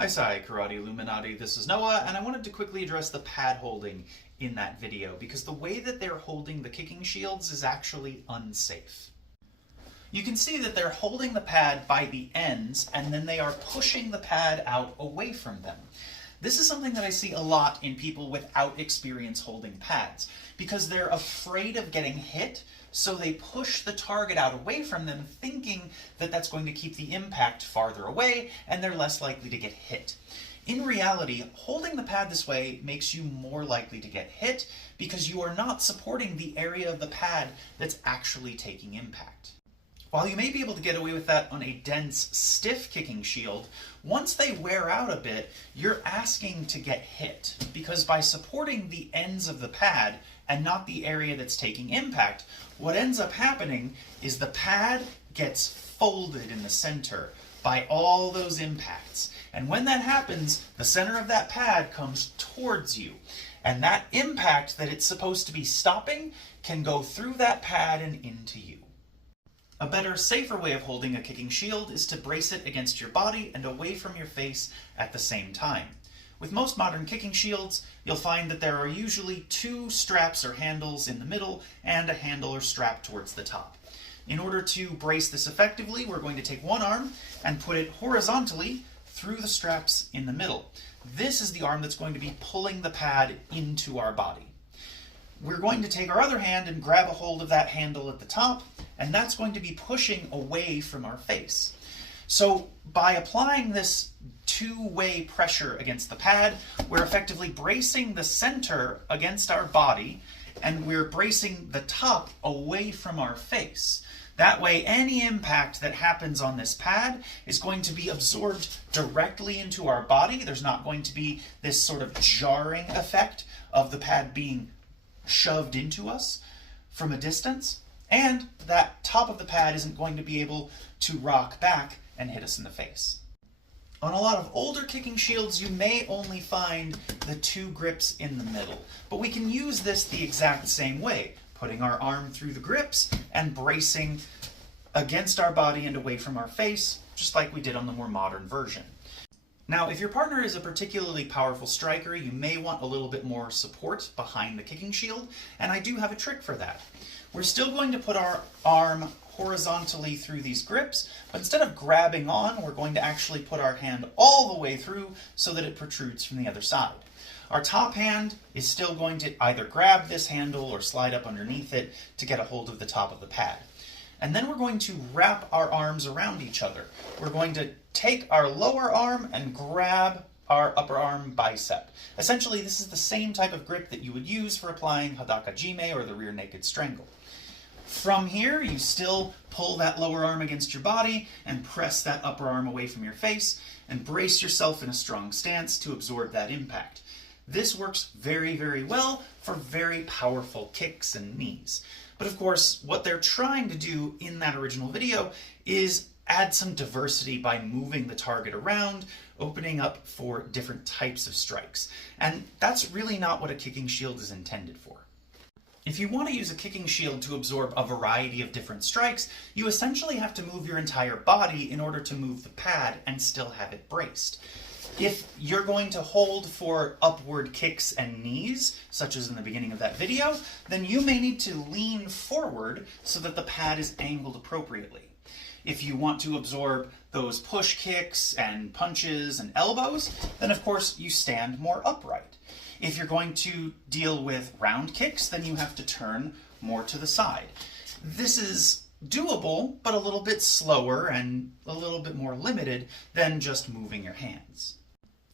Hi Sai Karate Illuminati, this is Noah, and I wanted to quickly address the pad holding in that video because the way that they're holding the kicking shields is actually unsafe. You can see that they're holding the pad by the ends and then they are pushing the pad out away from them. This is something that I see a lot in people without experience holding pads because they're afraid of getting hit, so they push the target out away from them thinking that that's going to keep the impact farther away and they're less likely to get hit. In reality, holding the pad this way makes you more likely to get hit because you are not supporting the area of the pad that's actually taking impact. While you may be able to get away with that on a dense, stiff kicking shield, once they wear out a bit, you're asking to get hit, because by supporting the ends of the pad and not the area that's taking impact, what ends up happening is the pad gets folded in the center by all those impacts. And when that happens, the center of that pad comes towards you. And that impact that it's supposed to be stopping can go through that pad and into you. A better, safer way of holding a kicking shield is to brace it against your body and away from your face at the same time. With most modern kicking shields, you'll find that there are usually two straps or handles in the middle and a handle or strap towards the top. In order to brace this effectively, we're going to take one arm and put it horizontally through the straps in the middle. This is the arm that's going to be pulling the pad into our body. We're going to take our other hand and grab a hold of that handle at the top, and that's going to be pushing away from our face. So by applying this two-way pressure against the pad, we're effectively bracing the center against our body, and we're bracing the top away from our face. That way, any impact that happens on this pad is going to be absorbed directly into our body. There's not going to be this sort of jarring effect of the pad being shoved into us from a distance, and that top of the pad isn't going to be able to rock back and hit us in the face. On a lot of older kicking shields, you may only find the two grips in the middle, but we can use this the exact same way, putting our arm through the grips and bracing against our body and away from our face, just like we did on the more modern version. Now, if your partner is a particularly powerful striker, you may want a little bit more support behind the kicking shield, and I do have a trick for that. We're still going to put our arm horizontally through these grips, but instead of grabbing on, we're going to actually put our hand all the way through so that it protrudes from the other side. Our top hand is still going to either grab this handle or slide up underneath it to get a hold of the top of the pad. And then we're going to wrap our arms around each other. We're going to take our lower arm and grab our upper arm bicep. Essentially, this is the same type of grip that you would use for applying Hadaka Jime or the rear naked strangle. From here, you still pull that lower arm against your body and press that upper arm away from your face and brace yourself in a strong stance to absorb that impact. This works very, very well for very powerful kicks and knees. But of course, what they're trying to do in that original video is add some diversity by moving the target around, opening up for different types of strikes. And that's really not what a kicking shield is intended for. If you want to use a kicking shield to absorb a variety of different strikes, you essentially have to move your entire body in order to move the pad and still have it braced. If you're going to hold for upward kicks and knees, such as in the beginning of that video, then you may need to lean forward so that the pad is angled appropriately. If you want to absorb those push kicks and punches and elbows, then of course you stand more upright. If you're going to deal with round kicks, then you have to turn more to the side. This is doable, but a little bit slower and a little bit more limited than just moving your hands.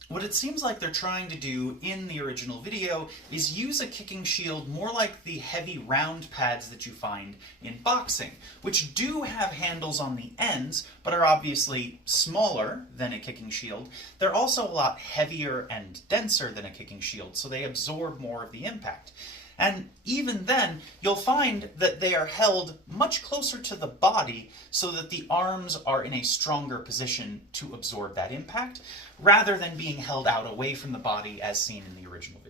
What it seems like they're trying to do in the original video is use a kicking shield more like the heavy round pads that you find in boxing, which do have handles on the ends, but are obviously smaller than a kicking shield. They're also a lot heavier and denser than a kicking shield, so they absorb more of the impact. And even then, you'll find that they are held much closer to the body so that the arms are in a stronger position to absorb that impact, rather than being held out away from the body as seen in the original video.